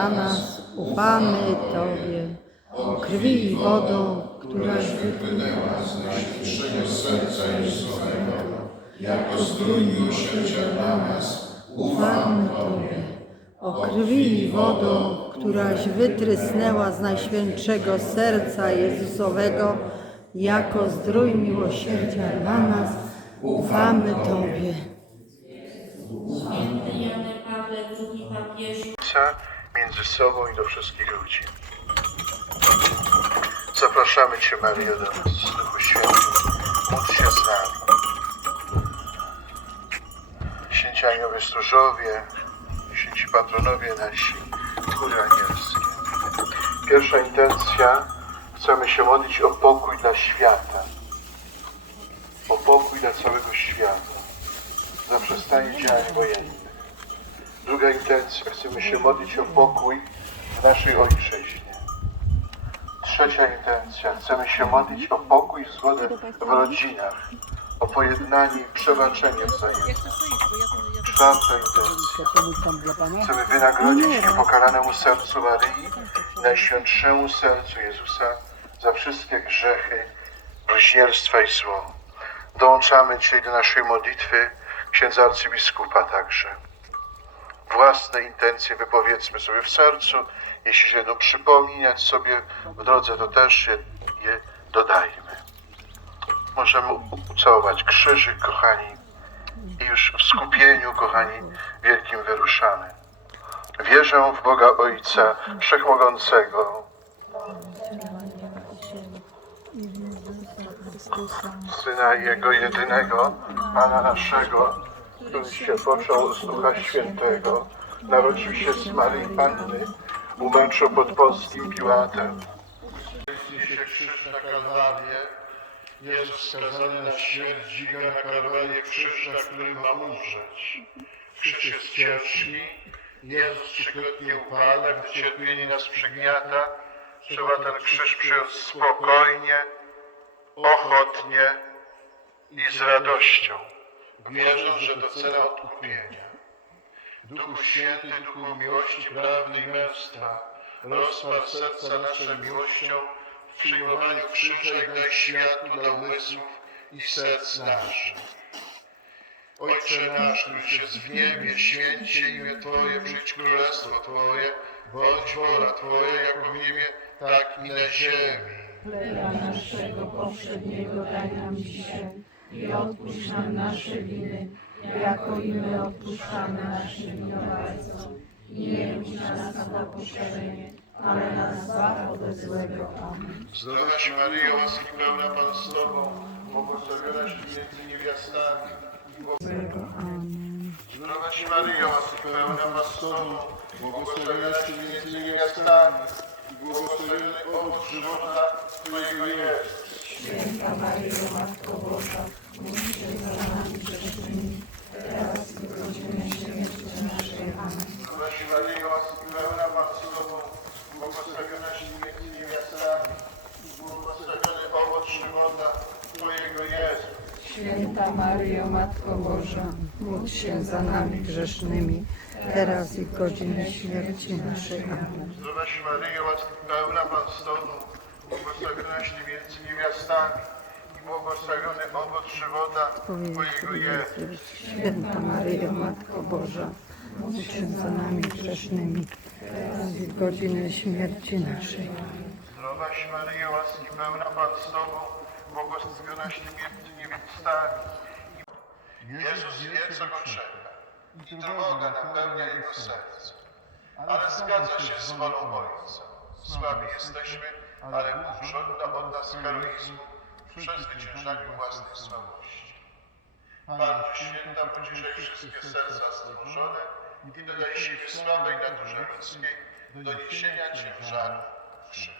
dla nas, ufamy Tobie. O krwi i wodą, któraś wypłynęła z najświętszego serca Jezusowego, jako zdrój miłosierdzia dla nas, ufamy Tobie. O krwi i wodą, któraś wytrysnęła z najświętszego serca Jezusowego, jako zdrój miłosierdzia dla nas, ufamy Tobie. Święty Janie Pawle II papieżu, między sobą i do wszystkich ludzi. Zapraszamy Cię, Maryjo, do nas, Duchu Święty. Módl się z nami. Święci aniołowie stróżowie, święci patronowie nasi, góry anielskie. Pierwsza intencja, chcemy się modlić o pokój dla świata. O pokój dla całego świata. Zaprzestanie działań wojennych. Druga intencja, chcemy się modlić o pokój w naszej ojczyźnie. Trzecia intencja, chcemy się modlić o pokój i w rodzinach, o pojednanie i przebaczenie wzajemne. Czwarta intencja, chcemy wynagrodzić niepokalanemu sercu Maryi Najświętszemu sercu Jezusa za wszystkie grzechy, bluźnierstwa i zło. Dołączamy dzisiaj do naszej modlitwy księdza arcybiskupa także własne intencje wypowiedzmy sobie w sercu. Jeśli się będą przypominać sobie w drodze, to też je, je dodajmy. Możemy ucałować krzyżyk, kochani, i już w skupieniu, kochani, wielkim wyruszamy. Wierzę w Boga Ojca Wszechmogącego, Syna Jego jedynego, Pana naszego, który się począł z Ducha Świętego, narodził się z Maryi Panny, umęczył pod polskim Piłatem. Niesie krzyż na Kalwarię, Jezus skazany na śmierć dźwiga na Kalwarię krzyż, na którym ma umrzeć. Krzyż jest ciężki, Jezus trzykrotnie upada, gdy cierpienie nas przygniata, trzeba ten krzyż przyjąć spokojnie, ochotnie i z radością, wierząc, że to cena odkupienia. Duchu Święty, Duchu miłości, prawdy i męstwa, rozpal serca nasze miłością w przyjmowaniu krzyża i daj światło dla umysłów i serc naszych. Ojcze nasz, któryś jest w niebie, święć się imię Twoje, przyjdź królestwo Twoje, bądź wola Twoja, jako w niebie, tak i na ziemi. Chleba naszego poprzedniego daj nam dzisiaj i odpuść nam nasze winy, jako i my odpuszczamy naszym winowajcom. I nie wódź nas na pokuszenie, ale nas zbaw ode złego. Amen. Zdrowaś Maryjo, łaski pełna Pan z Tobą, błogosławionaś między niewiastami. i błogosławionaś- Zdrowaś Maryjo, łaski pełna Pan z Tobą, błogosławionaś między niewiastami i błogosławiony owoc żywota Twojego jest. Święta Maryjo, Matko Boża, módl się za nami grzesznymi, teraz i w godzinę śmierci naszej. Amen. Zdrowaś Maryjo, łaski pełna z Tobą, błogosławionaś między niewiastami błogosławiony owoc żywota Twojego jest. Święta Maryjo, Matko Boża, módl się za nami grzesznymi, teraz i w godzinę śmierci naszej. Amen. Zdrowaś Maryjo, łaski pełna Pan z Tobą, błogosławionaś Ty między niewiastami i błogosławiony owoc żywota Twojego jest. Święta Maryjo, Matko Boża, módl się za nami grzesznymi, teraz i w godzinę śmierci naszej. Zdrowaś Maryjo, łaski pełna Pan z Tobą, błogosławionaś Ty między niewiastami. Jezus wie, co go czeka i trwoga napełnia Jego serce. Ale zgadza się z wolą Ojca. Słabi jesteśmy, ale Bóg żąda od nas heroizmu w przezwyciężaniu własnych słabości. Panno Święta, pocieszaj wszystkie serca stworzone i dodaj siły słabej naturze ludzkiej do niesienia ciężaru krzyża.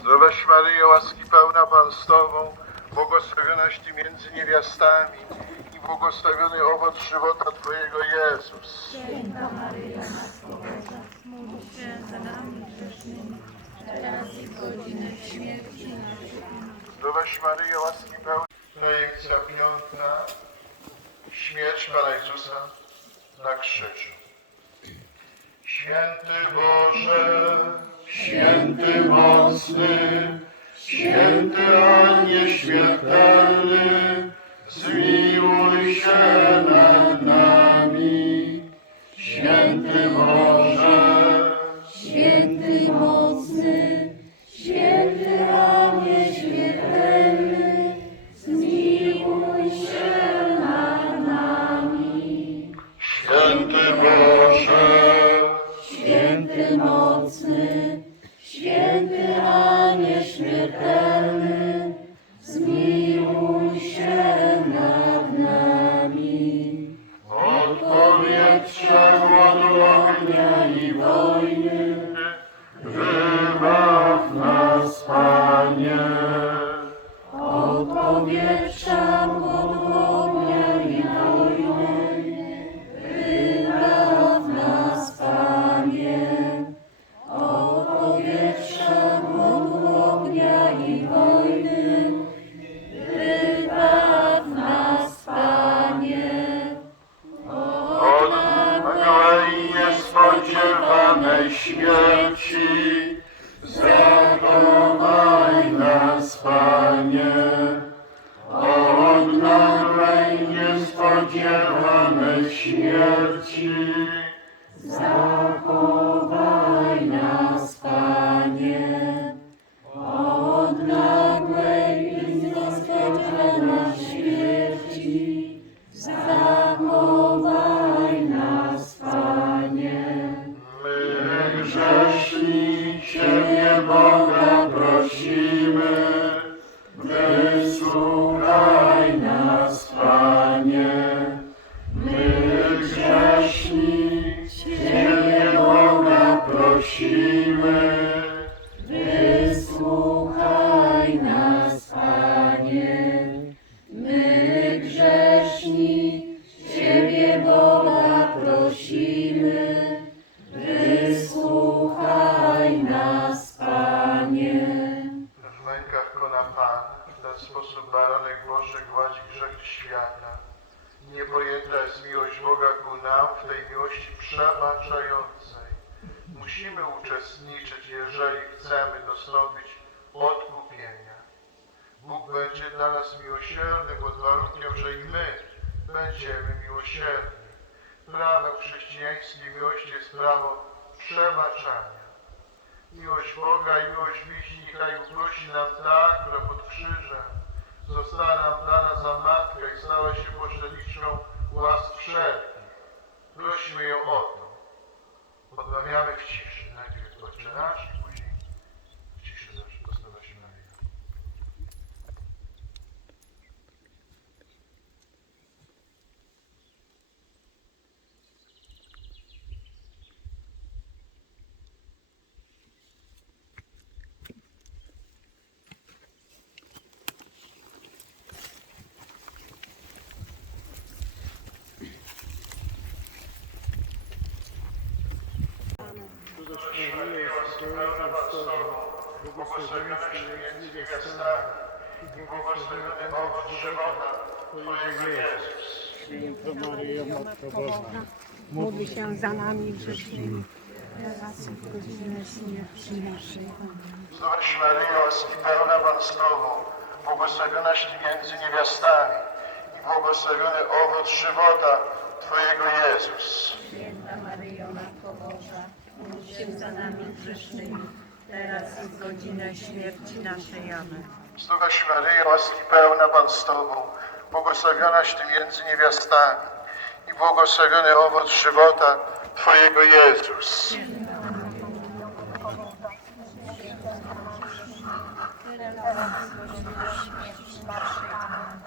Zdrowaś Maryjo, łaski pełna Pan z Tobą, błogosławionaś Ty między niewiastami i błogosławiony owoc żywota Twojego Jezus. Módl się za nami grzesznymi, teraz i w godzinę śmierci naszej. Zdrowaś Maryjo, łaski pełna. Tajemnica piąta. Śmierć Pana Jezusa na krzyżu. Święty Boże, święty mocny, święty a nieśmiertelny, zmiłuj się nad pod warunkiem, że i my będziemy miłosierni. Prawem chrześcijańskiej miłości jest prawo przebaczania. Miłość Boga i miłość bliźnich niechaj uprosi nam ta, która pod krzyżem została nam dana za matkę i stała się pośredniczą łask wszelkich. Prosimy ją o to. Odmawiamy w ciszy. Najpierw Ojcze nasz, i później w ciszy zawsze dostawa się Maryja. Niewiastami i błogosławiony Twojego Jezus. Święta Maryjo, Matko Boża, Módl się za nami grzesznymi, teraz i w godzinę śmierci naszej. Zdrowaś Maryjo, pełna Tobą, błogosławionaś Ty między niewiastami i błogosławiony owoc żywota Twojego Jezus. Święta Maryjo, Matko Boża, módl się za nami grzesznymi, teraz i w godzinę śmierci naszej. Amen. Zdrowaś Maryjo, łaski pełna Pan z Tobą, błogosławionaś Ty między niewiastami i błogosławiony owoc żywota Twojego Jezus.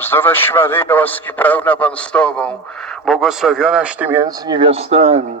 Zdrowaś Maryjo, łaski pełna Pan z Tobą, błogosławionaś Ty między niewiastami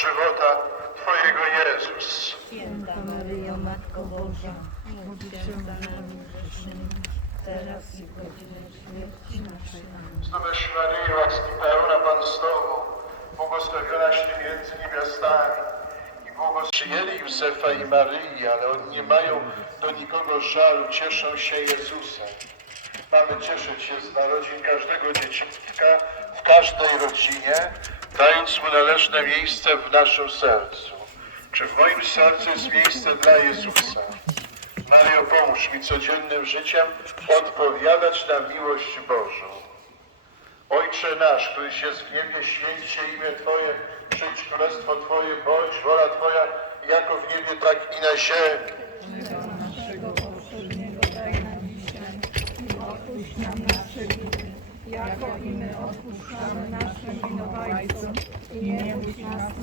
żywota Twojego Jezus. Święta Maryjo, Matko Boża, módl się za nami grzesznymi, teraz i w godzinę śmierci naszej. Zdrowaś Maryjo, łaski pełna Pan z Tobą, błogosławionaś Ty między niewiastami i błogosławieni przyjęli Józefa i Maryi, ale oni nie mają do nikogo żalu, cieszą się Jezusem. Mamy cieszyć się z narodzin każdego dzieciątka w każdej rodzinie, dając mu należne miejsce w naszym sercu. Czy w moim sercu jest miejsce dla Jezusa? Mario, pomóż mi codziennym życiem odpowiadać na miłość Bożą. Ojcze nasz, któryś jest w niebie, święć się imię Twoje, przyjdź królestwo Twoje, bądź wola Twoja, jako w niebie, tak i na ziemi. Naszego poprzedniego daj nam dzisiaj i odpuść nam nasze winy, jako i my odpuszczamy naszym winowajcom. I nie wódź nas na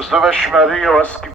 Zdrowaś Maryjo, łaski